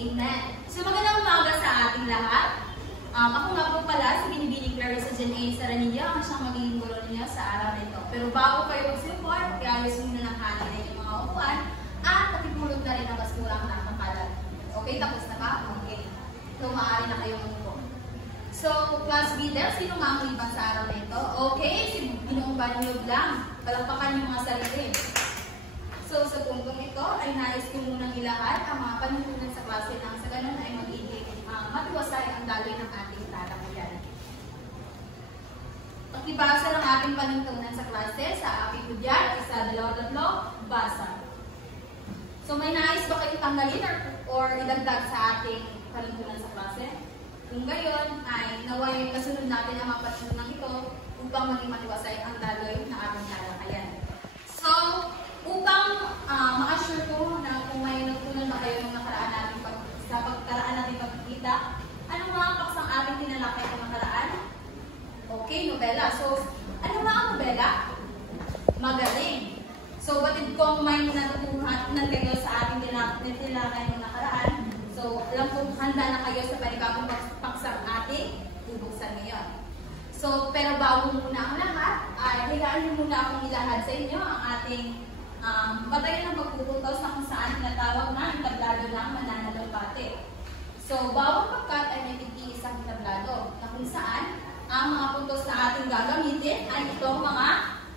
Amen. So magandang umaga sa ating lahat. Ako nga po pala si Binibini Clarissa Jen A. Saranilla, ang siyang magiging guro ninyo sa araw na ito. Pero bago kayo mag-support, i-ayos muna ng hangin na yung mga upuan at patipulog na rin ang basura ng kapalan. Okay, tapos na ba? Okay. So maaari na kayong umupo. So, class leader, sino nga ang liban sa araw na ito? Okay, si Ginoong Banyog lang. Palakpakan yung mga sarili. So, sa puntong ito ay nais ko munang ilahad ang mga panuntunan sa klase nang sa ganun ay magiging matiwasay ang daloy ng ating talakayan. Pakibasa ng ating panuntunan sa klase sa aking hudyan, 1, 2, 3, basa. So, may nais ba kayong tanggalin or idagdag sa ating panuntunan sa klase? Kung gayon, ay naway kasunod natin ang mga panuntunan ito upang maging matiwasay ang daloy ng ating talakayan. So, upang ma-assure ko na kung may natutunan na kayo ng nakaraan natin sa pagkaraan natin pagkikita, ano nga ang paksang ating tinalakay ng nakaraan? Okay, nobela. So, ano nga ang nobela? Magaling. So, batid kong may natutunan kayo sa ating tinalakay ng nakaraan. So, alam kong handa na kayo sa panibagong paksang ating bubuksan ngayon. So, pero bago muna ang lahat, ay hayaan niyo muna akong ilahad sa inyo ang ating batayan ng pagpupuntos na kung saan tinatawag na entablado ng mananalumpati. So, bawat pagkat ay may tig-iisang entablado na kung saan ang mga puntos na ating gagamitin ay itong mga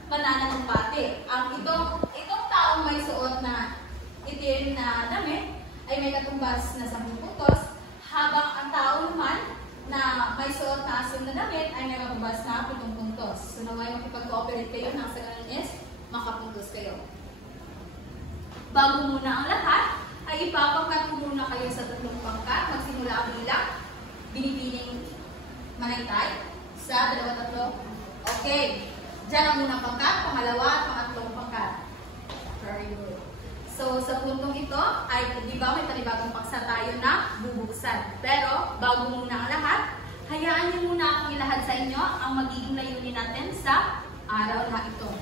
mananalumpati. Itong taong may suot na itim na damit ay may katumbas na 10 puntos, habang ang tao naman na may suot na asul na damit ay may katumbas na 7 puntos. So, naway makipag-cooperate kayo nang sa ganun is makapuntos kayo. Bago muna ang lahat, ay ipapangkat ko muna kayo sa 3 pangkat. Magsimula ang bilang, binibining manaytay, sa 2, 3. Okay. Diyan ang unang pangkat, pangalawa at pangatlong pangkat. Very good. So, sa puntong ito, ay di ba may panibagong paksa tayo na bubuksan. Pero, bago muna ang lahat, hayaan niyo muna akong ilahad sa inyo ang magiging layunin natin sa araw na ito.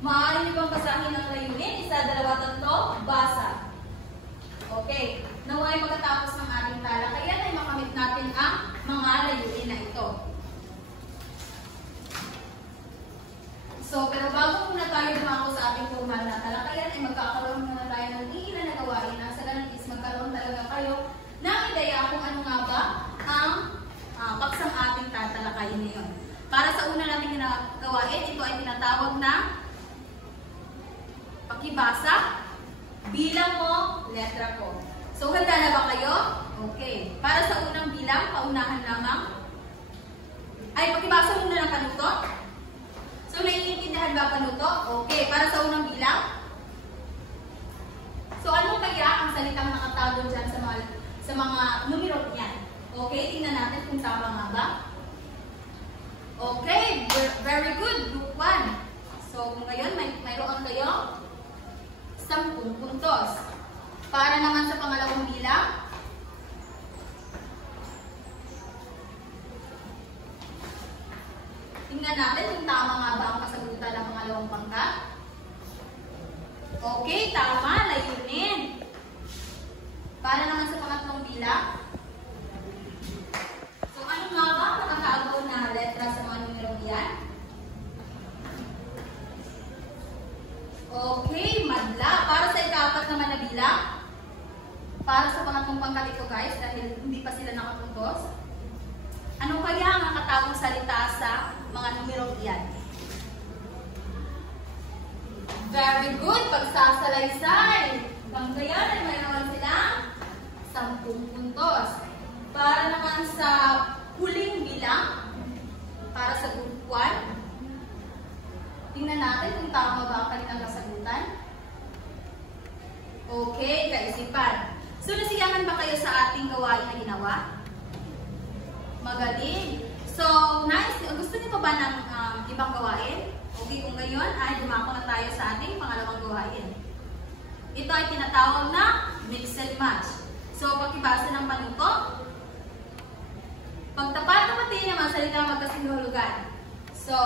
Maaari niyo bang basahin ang layunin? 1, 2, 3, basa. Okay. Naway magkatapos ng ating talakayan ay makamit natin ang mga layunin na ito. So, pero bago muna tayo dumako sa ating formal na talakayan, ay magkakaroon muna tayo ng iilan na gawain na sa ganun is magkaroon talaga kayo ng ideya kung ano nga ba ang paksang ating tatalakayin ngayon. Para sa una nating gawain, ito ay tinatawag na pakibasa, bilang mo, letra ko. So, handa na ba kayo? Okay. Para sa unang bilang, paunahan lamang, ay pakibasa muna ng panuto. So, naiintindihan ba panuto? Okay. Para sa unang bilang, so ano kaya ang salitang nakatago dyan sa mga numero niyan? Okay, tingnan natin kung tama nga ba. Okay, very good. Group 1. So, kung ngayon, mayroon kayo 10 puntos. Para naman sa pangalawang bilang, tingnan natin kung tama nga ba ang kasagutan ng pangalawang pangkat. Okay, tama. Layunin. Para naman sa pangatlong bilang, so ano nga ba ang nakakaagaw na letra sa mga numero yan? Okay, madla. Para sa ika-4 naman na bilang, para sa pangatlong pangkat ito guys, dahil hindi pa sila nakapuntos, ano kaya ang nakatagong salita sa mga numero yan? Very good. Pagsasalaysay. Hanggang gayon ay mayroon silang 10 puntos. Para naman sa huling bilang, para sa group 1, tingnan natin kung tama ba ang kanilang kasagutan. Okay, kaisipan. So, nasiyahan ba kayo sa ating gawain na ginawa? Magaling. So, nice. Gusto niyo pa ba ng ibang gawain? Okay, kung ngayon ay dumako na tayo sa ating pangalawang gawain. Ito ay tinatawag na mix and match. So, pakibasa ng panuto. Pagtapat na pati ng mga salita magkasingulugan. So,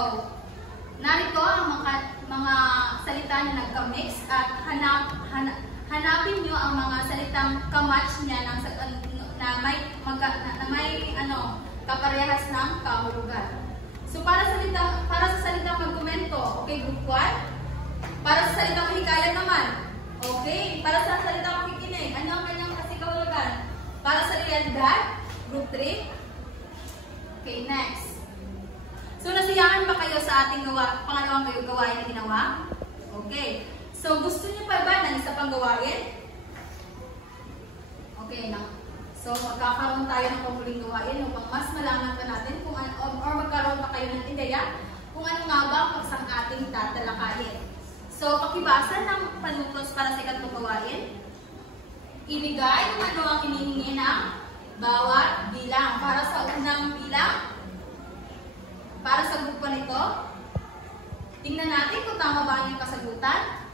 narito ang mga mga salita na nagka-mix at hanapin nyo ang mga salitang kamatch niya ng, na may kaparehas ng kahulugan. So para sa salitang magkomento, okay, group 1. Para sa salitang mahikayan naman, okay. Para sa salitang makikinig, ano ang kanyang kasi kahulugan? Para sa realidad, group 3. Okay, next. So nasiyahan ba kayo sa ating pangalawang gawain na ginawa? Okay. So gusto niyo pa ba ng isa pang gawain? Okay, so magkakaroon tayo ng panghuling gawain upang mas malaman pa natin kung ano, or magkaroon pa kayo ng ideya kung ano nga ba ang paksang ating tatalakayin. So pakibasa ng panutos para sa ikatlong gawain. Ibigay kung ano ang hinihingi ng bawat bilang. Para sa unang bilang, para sa grupo nito, tingnan natin kung tama ba ang iyong kasagutan.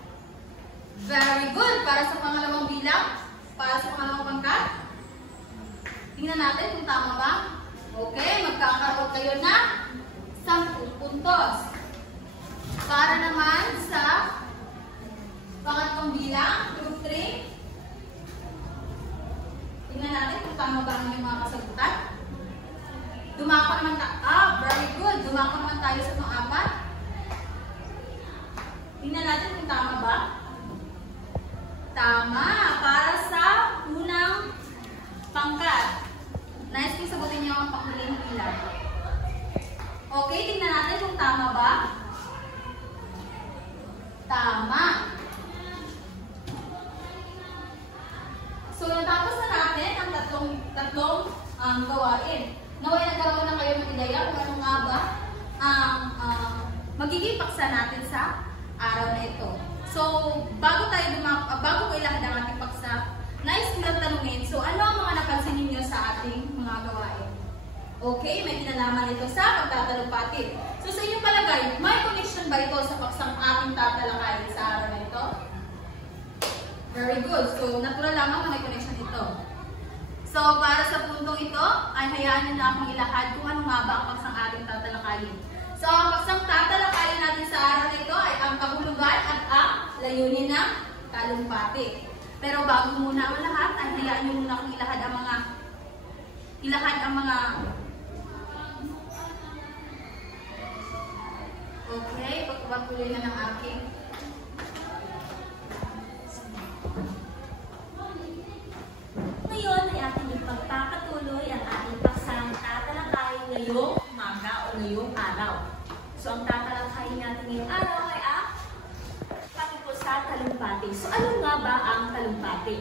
Very good. Para sa pangalawang bilang, para sa pangalawang pangkat, tingnan natin kung tama ba. Okay, magkakaroon kayo na 10 puntos. Para naman sa pangatlong bilang, group 3, tingnan natin kung tama ba ang inyong mga kasagutan. Dumako naman very good. Dumako naman tayo sa pang-4. Tingnan natin kung tama ba. Tama. Para sa unang pangkat. Nice kung sagutin niyo ang panghuling bilang. Okay, tingnan natin kung tama ba. Tama. So, natapos na natin ang tatlong gawain. Naway nagkaroon na kayo ng ideya kung ano nga ba ang magiging paksa natin sa araw na ito. So, bago ko ilahad ang ating paksa, nais ko lang tanungin, so ano ang mga napansin ninyo sa ating mga gawain? Okay, may kinalaman ito sa pagtatalumpati. So, sa inyong palagay, may connection ba ito sa paksang ating tatalakayin sa araw na ito? Very good. So, natural lamang na may connection ito. So, para sa puntong ito, ay hayaan nyo na akong ilahad kung ano nga ba ang paksang ating tatalakayin. So, ang paksang tatalakayin natin sa araw na ito ay ang kahulugan at ang layunin ng talumpati. Pero bago muna ang lahat, ay hayaan nyo muna akong ilahad ang mga okay, pagpapatuloy na ng aking ngayon ay ating ipagpapatuloy ang ating paksang tatalakayin ngayong umaga o ngayong araw. So, ang tatalakayin natin ngayong araw ay ang patungkol sa talumpati. So, ano nga ba ang talumpati?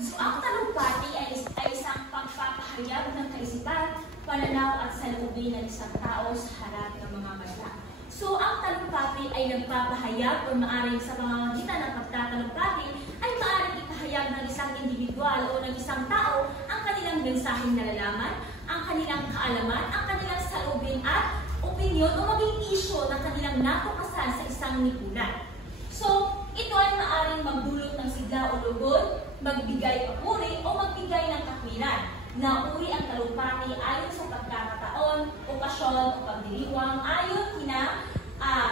So, ang talumpati ay isang pagpapahayag ng kaisipan, pananaw at salubin ng isang tao sa harap ng mga mata. So, ang talumpati ay nagpapahayag o maaaring sa pamamagitan ng pagtatalumpati ay maaaring ipahayag ng isang individual o ng isang tao ang kanilang mensaheng nalalaman, ang kanilang kaalaman, ang kanilang salubin at opinyon o maging isyo na kanilang natukasan sa isang lipunan. So, ito ay maaaring magdulot ng sigla o lugod, magbigay papuri o magbigay ng katwiran. Nauri ang talumpati ayon sa pagkakataon, okasyon o pagdiriwang ayon kina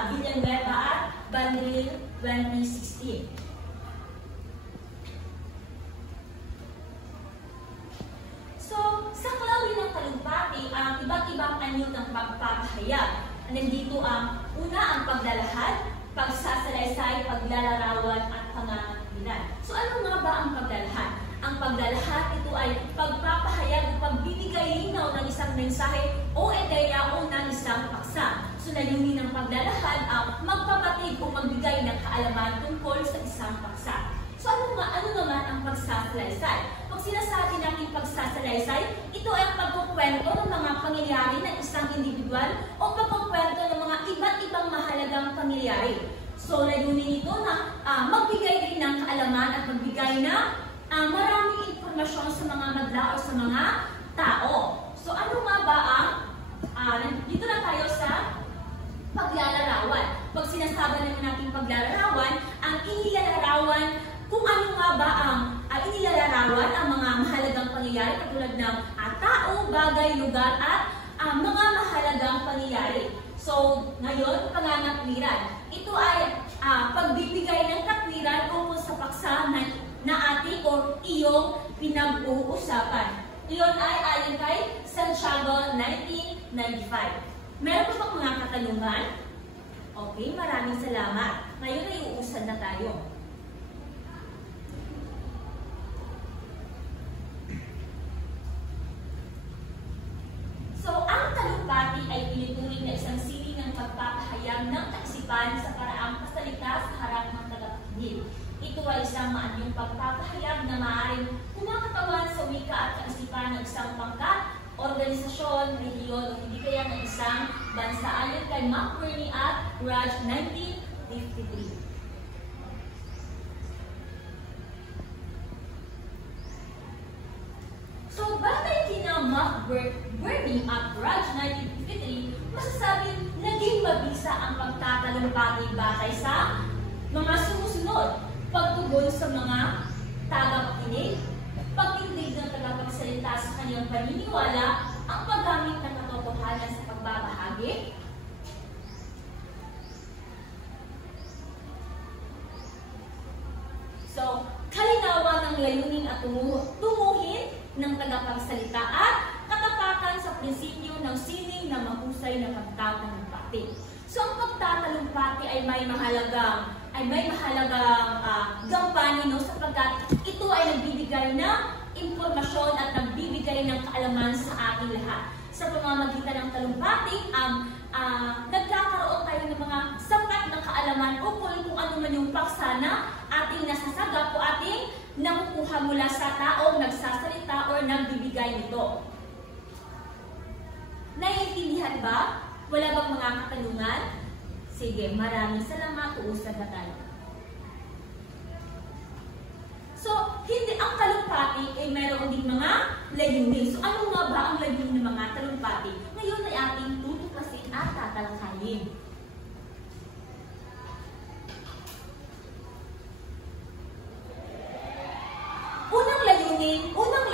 Villanueva at Bandril 2016. So, sa klawin ng talumpati, ang iba't ibang anyo ng pagpapahayag. Nandito ang una ang paglalahad, pagsasalaysay, paglalarawan at pangangatilan. So, ano nga ba ang paglalahad? Ang paglalahad, ito ay pagpapahayag o pagbibigay linaw ng isang mensahe o ideya o ng isang paksa. So, layunin ng paglalahad ang magpapatid o magbigay ng kaalaman tungkol sa isang paksa. So, ano naman ang pagsasalaysay? Pag sinasabi natin pagsasalaysay, ito ay ang pagkukwento ng mga pangyayari ng isang individual o pagkukwento ng mga iba't ibang mahalagang pangyayari. So, layunin ito na magbigay din ng kaalaman at magbigay ng maraming informasyon sa mga madla o sa mga tao. So, ano nga ba ang, dito na tayo sa paglalarawan. Pag sinasabi naman natin paglalarawan, ang inilalarawan, kung ano nga ba ang inilalarawan ang mga mahalagang pangyayari katulad ng tao, bagay, lugar, at mga mahalagang pangyayari. So, ngayon, pangangatwiran. Ito ay pagbibigay ng katwiran tungkol sa paksa na ating o iyong pinag-uusapan. Iyon ay ayon kay Santiago 1995. Meron pa bang mga katanungan? Okay, maraming salamat. Ngayon ay uusad na tayo. So, ang talumpati ay tinuturing na isang sining ng pagpapahayag ng kaisipan sa paraang pasalita sa harap ng tagapakinig. Ito ay isang maanyong pagpapahayag na maaaring kumakatawan sa wika at kaisipan ng isang pangkat, organisasyon, rehiyon o hindi kaya ng isang bansa ayon kay McBurney at Raj 1953. So, batay kina McBurney at Raj 1953, masasabing naging mabisa ang pagtatalumpati batay sa mga sumusunod: pagtugon sa mga tagapakinig, pagtindig ng tagapagsalita sa kanyang paniniwala, ang paggamit ng katotohanan sa pagbabahagi, so, kalinawan ng layunin at tunguhin ng tagapagsalita at katapatan sa prinsipyo ng sining na mahusay na pagtatalumpati. So, ang pagtatalumpati ay may mahalagang gampanin, no, sapagkat ito ay nagbibigay ng impormasyon at nagbibigay ng kaalaman sa ating lahat. Sa pamamagitan ng talumpati, nagkakaroon tayo ng mga sapat na kaalaman ukol kung ano man yung paksa na ating nasasagap o ating nakukuha mula sa taong nagsasalita o nagbibigay nito. Naiintindihan ba? Wala bang mga katanungan? Sige, maraming salamat. Uusad na tayo. So, hindi ang talumpati ay mayroon din mga layunin. So, ano nga ba ang layunin ng mga talumpati? Ngayon ay ating tutuklasin at tatalakayin. Unang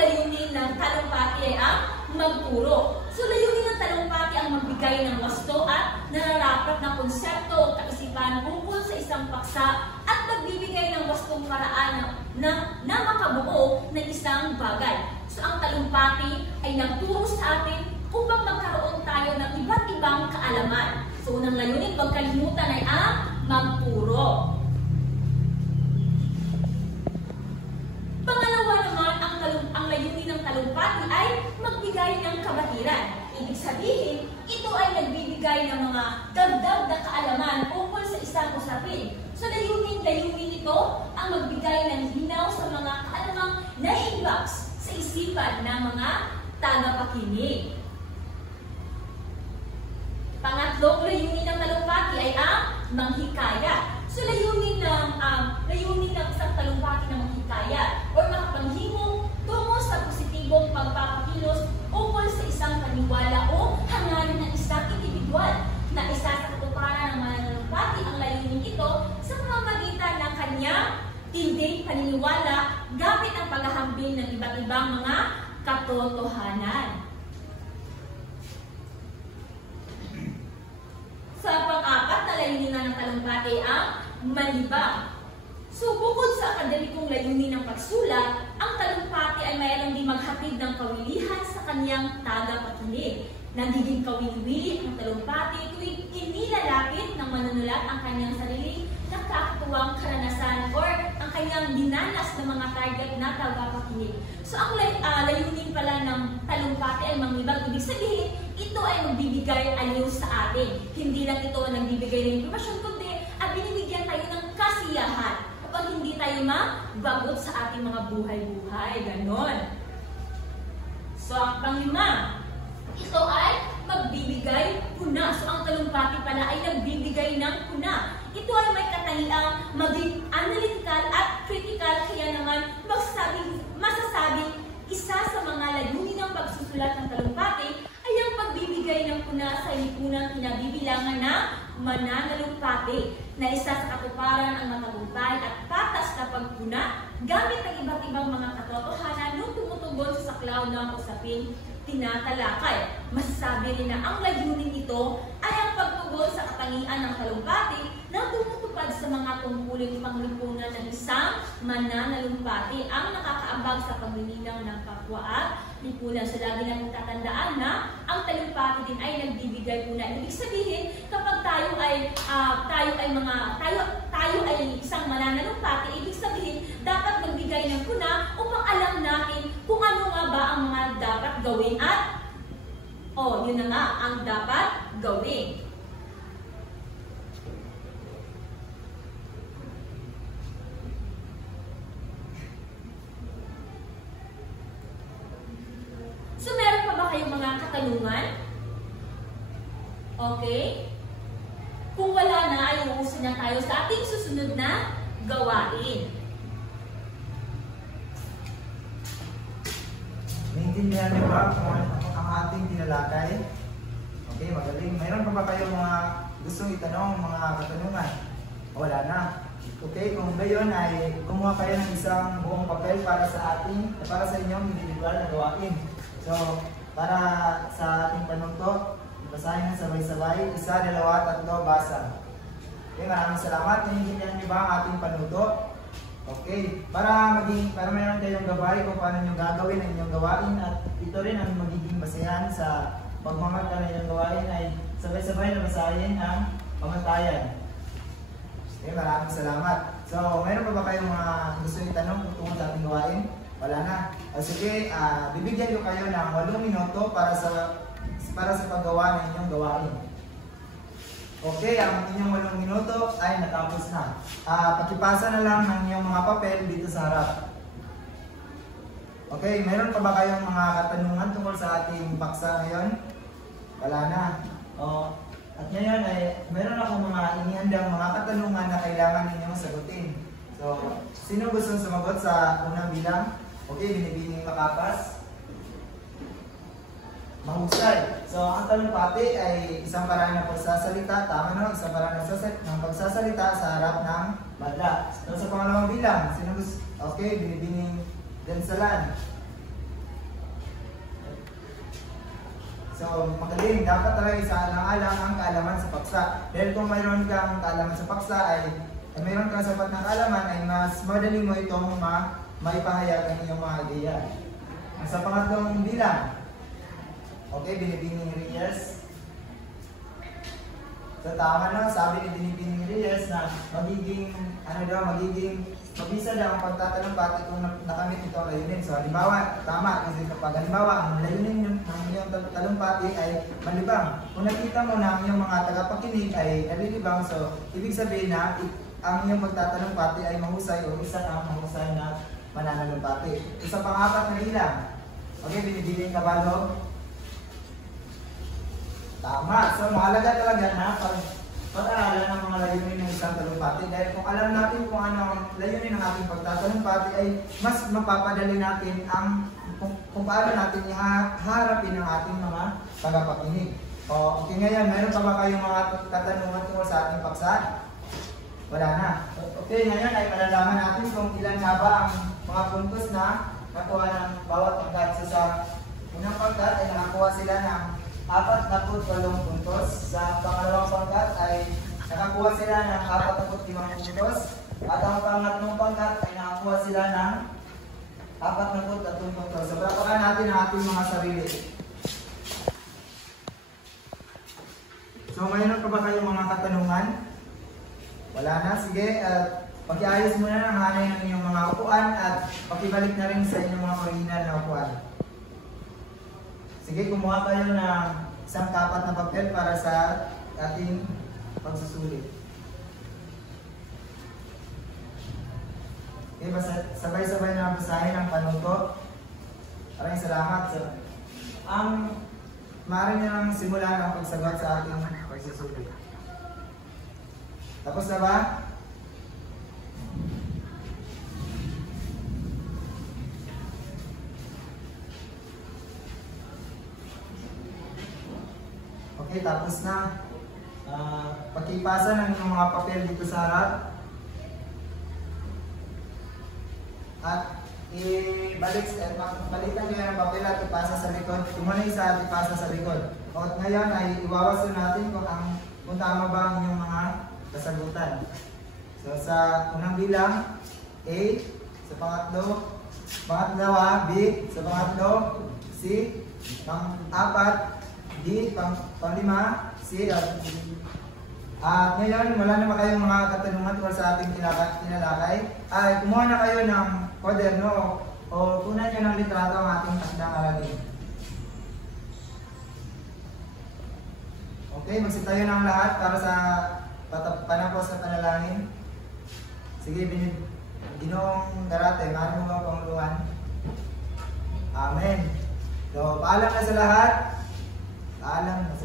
layunin ng talumpati ay ang magturo. So, layunin ng talumpati ang magbigay ng wasto at nararapat na konsepto o kaisipan tungkol sa isang paksa at magbibigay ng wastong paraan na makabuo ng isang bagay. So, ang talumpati ay nagturo sa atin upang magkaroon tayo ng iba't ibang kaalaman. So, unang layunin, huwag kalimutan ay ang magturo. Pangalawa naman, ang layunin ng talumpati ay magbigay ng kabatiran. Ibig sabihin, ito ay nagbibigay ng mga dagdag na kaalaman tungkol sa isang usapin. So, layunin ito ang magbigay ng linaw sa mga kaalamang naiimbak sa isipan ng mga tagapakinig. Pangatlong layunin ng talumpati ay ang manghikayat. So, layunin ng isang talumpati na manghikayat o makapanghimong tungo sa positibong pagpapakilos ukol sa isang paniwala o hangarin ng isang individual na isa sa katuparan ng mananalumpati. Ang layunin ito sa pamamagitan ng kanyang tindig paniniwala gamit ang paghahambing ng iba't ibang mga katotohanan. Sa pang-apat na layunin ng talumpati ang malibang. So, bukod sa akademikong layunin ng pagsulat, ang talumpati ay mayroon din maghatid ng kawilihan sa kanyang tagapakinig. Nagiging kawili-wili ang talumpati tuwing inilalapit ng manunulat ang kanyang sariling nakakatuwang karanasan or ang kanyang dinanas ng mga target na tagapakinig. So, ang layunin pala ng talumpati ay manglibang. Ibig sabihin, ito ay magbibigay aliw sa atin. Hindi lang ito nagbibigay ng impormasyon, kundi binibigyan tayo ng kasiyahan kapag hindi tayo mabagot sa ating mga buhay-buhay. Ganon. So, ang panglima, ito ay magbibigay puna. So, ang talumpati pala ay nagbibigay ng puna. Ito ay may katangiang maging analytical at critical, kaya naman masasabing isa sa mga layunin ng pagsusulat ng talumpati ay ang pagbibigay ng puna sa lipunang kinabibilangan na mananalumpati na isa sa katuparan ang matagumpay at patas na pagpuna gamit ng iba't ibang mga katotohanan nung tumutugon sa saklaw ng usapin tinatalakay. Masasabi rin na ang layunin nito ay ang pagtugon sa katangian ng talumpati na tumutupad sa mga tungkulin panglipunan ng isang mananalumpati ang nakakaambag sa pagnininang ng kapwa at lipunan. So lagi natin tatandaan na ang talumpati din ay nagbibigay puna. Ibig sabihin, kapag tayo ay isang mananalumpati, ibig sabihin dapat magbigay ng puna upang alam natin kung ano nga ba ang mga dapat gawin at yun na nga ang dapat gawin. So, meron pa ba kayong mga katanungan? Okay? Kung wala na, ay uusin na tayo sa ating susunod na gawain. Naintindihan niyo ba kung ang ating tinalakay? Okay, magaling. Mayroon pa ba kayong mga gustong itanong, mga katanungan? Wala na. Okay, kung gayon ay kumuha kayo ng isang buong papel para sa inyong individual na gawain. So, para sa ating panunto, basahin na sabay-sabay, 1, 2, 3, basa. Okay, maraming salamat. Naintindihan niyo ba ang ating panunto? Okay, para mayroon kayong gabay kung paano nyo gagawin ang inyong gawain at ito rin ang magiging basehan sa pagmamagka ng inyong gawain ay sabay-sabay na basahin ang pamantayan. Okay, maraming salamat. So, mayroon pa ba kayong mga gusto itanong tungkol sa ating gawain? Wala na. Sige, bibigyan ko kayo ng 8 minuto para sa paggawa ng inyong gawain. Okay, ang inyong 8 minuto ay natapos na. Pakipasa na lang ng inyong mga papel dito sa harap. Okay, meron pa ba kayong mga katanungan tungkol sa ating paksa ngayon? Wala na. At ngayon ay meron akong mga inihandang mga katanungan na kailangan ninyong sagutin. So, sino gustong sumagot sa unang bilang? Okay, binibining makapas. Mahusay. So, ang talumpati ay isang paraan ng pagsasalita. Tama no? Isang paraan ng pagsasalita sa harap ng madla. So, sa pangalawang bilang, sino gusto? Okay, binibining gansalan. So, magaling. Dapat talaga isaalang-alang ang kaalaman sa paksa. Dahil kung mayroon kang kaalaman sa paksa ay mayroon kang sapat na kaalaman ay mas madali mo itong maipahayag ang iyong mga ideya. Sa pangatlong bilang, okay, Binibining Reyes. So tama na, sabi ni Binibining Reyes na magiging mabisa daw ang pagtatalumpati kung nakamit ito ang layunin. So halimbawa, tama, kasi kapag halimbawa ang layunin ng iyong talumpati ay malibang. Kung nakita mo na ang iyong mga tagapakinig ay nalilibang, so ibig sabihin na ang iyong pagtatalumpati ay mahusay o isa ang mahusay na mananalumpati. Isa pang-apat na bilang. Okay, Binibining Kabalo. Tama. So, mahalaga talaga na pag-aralan ang mga layunin ng isang talumpati. Dahil kung alam natin kung ano ang layunin ng ating pagtatalumpati ay mas mapapadali natin kung paano natin iharapin ang ating mga tagapakinig. Okay, ngayon, mayroon pa ba kayong mga katanungan tungkol sa ating paksa? Wala na. Okay, ngayon ay malalaman natin kung ilan nga ba ang mga puntos na nakuha ng bawat pangkat. So, sa unang pangkat ay nakakuha sila ng 48 puntos. Sa pangalawang pangkat ay nakakuha sila ng 45 puntos. At ang pangatlong pangkat ay nakakuha sila ng 43 puntos. So, palapakan natin ang ating mga sarili. So, mayroon pa ba kayong mga katanungan? Wala na. Sige, pakiayos muna ng hanay ng inyong mga upuan at pakibalik na rin sa inyong mga original na upuan. Sige, kumuha kayo ng isang kapat na papel para sa ating pagsusulit. Okay, sabay-sabay na basahin ang panuto. Maraming salamat. So, maaari nyo nang simulan ang pagsagot sa ating pagsusulit. Tapos na ba? Okay, tapos na. Pakipasa ng inyong mga papel dito sa harap. At palitan nyo ng papel at ipasa sa likod. Yung muna isa at ipasa sa likod. At ngayon ay iwawasto natin kung tama ba ang inyong mga kasagutan. So sa unang bilang, A. Sa pangalawa, B. Sa pangatlo, C. Pang-apat, D. Pang-lima, C. At ngayon, wala naman kayong mga katanungan tungkol sa ating tinalakay. Ay, kumuha na kayo ng kwaderno o kunan nyo ng litrato ang ating takdang aralin. Okay, magsitayo ng lahat para sa panapos na panalangin. Sige, Ginoong Garate, mahal mo ba Panguluhan? Amen. So, paalam na sa lahat. Paalam na sa